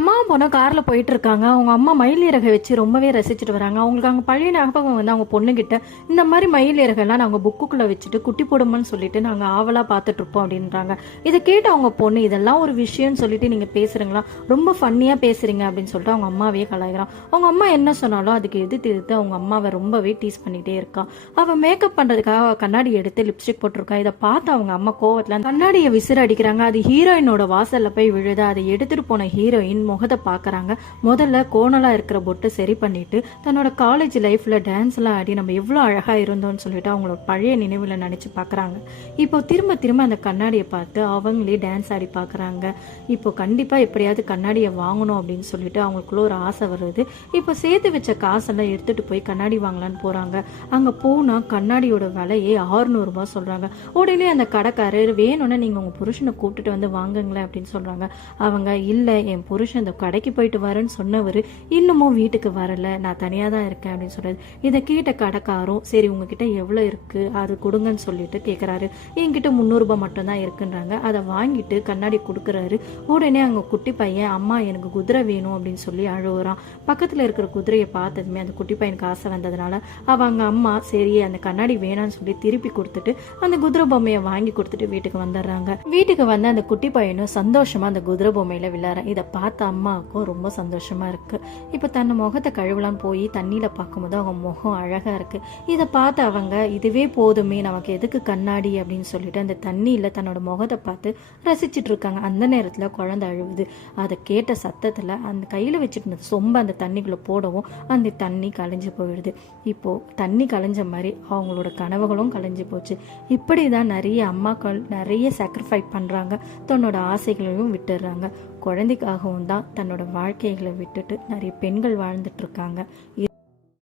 அம்மாவும் பொண்ணும் காரில் போயிட்டு இருக்காங்க. அவங்க அம்மா மயில் இறகை வச்சு ரொம்பவே ரசிச்சுட்டு வராங்க. அவங்களுக்கு அவங்க பழைய ஞாபகம் வந்து அவங்க பொண்ணுகிட்ட இந்த மாதிரி மயில் இறகெல்லாம் நாங்கள் புக்குக்குள்ளே வச்சுட்டு குட்டி போடுமான்னு சொல்லிட்டு நாங்கள் ஆவலாக பார்த்துட்டு இருப்போம் அப்படின்றாங்க. இதை கேட்டு அவங்க பொண்ணு இதெல்லாம் ஒரு விஷயம்னு சொல்லிட்டு நீங்கள் பேசுறீங்களா, ரொம்ப ஃபன்னியாக பேசுறீங்க அப்படின்னு சொல்லிட்டு அவங்க அம்மாவே கலாய்கிறான். அவங்க அம்மா என்ன சொன்னாலும் அதுக்கு எதிர்த்து அவங்க அம்மாவை ரொம்பவே டீஸ் பண்ணிகிட்டே இருக்கான். அவன் மேக்கப் பண்ணுறதுக்காக கண்ணாடி எடுத்து லிப்ஸ்டிக் போட்டிருக்கான். இதை பார்த்து அவங்க அம்மா கோவத்தில் கண்ணாடியை விசிற அடிக்கிறாங்க. அது ஹீரோயினோட வாசலில் போய் விழுது. அதை எடுத்துட்டு போன ஹீரோயின் முகத்தை பார்க்குறாங்க. முதல்ல கோணலாக இருக்கிற பொட்டு சரி பண்ணிட்டு தன்னோட காலேஜ் லைஃப்ல டான்ஸ் எல்லாம் ஆடி நம்ம எவ்வளோ அழகா இருந்தோம்னு சொல்லிட்டு அவங்களோட பழைய நினைவுல நினைச்சு பார்க்குறாங்க. இப்போ திரும்ப திரும்ப அந்த கண்ணாடியை பார்த்து அவங்களே டான்ஸ் ஆடி பார்க்குறாங்க. இப்போ கண்டிப்பா எப்படியாவது கண்ணாடியை வாங்கணும் அப்படின்னு சொல்லிட்டு அவங்களுக்குள்ள ஒரு ஆசை வருது. இப்போ சேர்த்து வச்ச காசெல்லாம் எடுத்துட்டு போய் கண்ணாடி வாங்கலான்னு போறாங்க. அங்க போனா கண்ணாடியோட விலையே 600 ரூபாய் சொல்றாங்க. உடனே அந்த கடைக்காரர் வேணும்னா நீங்க உங்க புருஷனை கூப்பிட்டுட்டு வந்து வாங்குங்களேன் அப்படின்னு சொல்றாங்க. அவங்க இல்ல, என் புருஷன் இந்த கடைக்கு போயிட்டு வரேன்னு சொன்னவர் இன்னமும் வீட்டுக்கு வரல, நான் தனியா தான் இருக்கேன் அப்படின்னு சொல்றாரு. இதை கேட்ட கடைக்காரும் சரி உங்ககிட்ட எவ்வளவு இருக்கு அது கொடுங்கன்னு சொல்லிட்டு கேட்கறாரு. என்கிட்ட 300 ரூபாய் மட்டும் தான் இருக்குன்றாங்க. அதை வாங்கிட்டு கண்ணாடி கொடுக்குறாரு. உடனே அங்க குட்டி பையன் அம்மா எனக்கு குதிரை வேணும் அப்படின்னு சொல்லி அழுவுறான். பக்கத்துல இருக்கிற குதிரையை பார்த்ததுமே அந்த குட்டி பையனுக்கு ஆசை வந்ததுனால அவங்க அம்மா சரி அந்த கண்ணாடி வேணான்னு சொல்லி திருப்பி கொடுத்துட்டு அந்த குதிரை பொம்மையை வாங்கி கொடுத்துட்டு வீட்டுக்கு வந்துடுறாங்க. வீட்டுக்கு வந்து அந்த குட்டி பையனும் சந்தோஷமா அந்த குதிரை பொம்மையில விளையாடுறான். இதை பார்த்த அம்மாவுக்கும் ரொம்ப சந்தோஷமா இருக்கு. இப்போ தன்னை முகத்தை கழுவலாம் போய் தண்ணியில பார்க்கும்போது அவங்க முகம் அழகா இருக்கு. இதை பார்த்து அவங்க இதுவே போதுமே நமக்கு எதுக்கு கண்ணாடி அப்படின்னு சொல்லிட்டு அந்த தண்ணியில தன்னோட முகத்தை பார்த்து ரசிச்சுட்டு இருக்காங்க. அந்த நேரத்துல குழந்தை அழுவுது. அதை கேட்ட சத்தத்துல அந்த கையில வச்சுட்டு இருந்த சொம்ப அந்த தண்ணிக்குள்ள போடவும் அந்த தண்ணி கலைஞ்சு போயிடுது. இப்போ தண்ணி கலைஞ்ச மாதிரி அவங்களோட கனவுகளும் கலைஞ்சு போச்சு. இப்படிதான் நிறைய அம்மாக்கள் நிறைய சாக்ரிஃபைஸ் பண்றாங்க, தன்னோட ஆசைகளையும் விட்டுடுறாங்க. குழந்தைக்காகவும் தான் தன்னோட வாழ்க்கைகளை விட்டுட்டு நிறைய பெண்கள் வாழ்ந்துட்டு இருக்காங்க.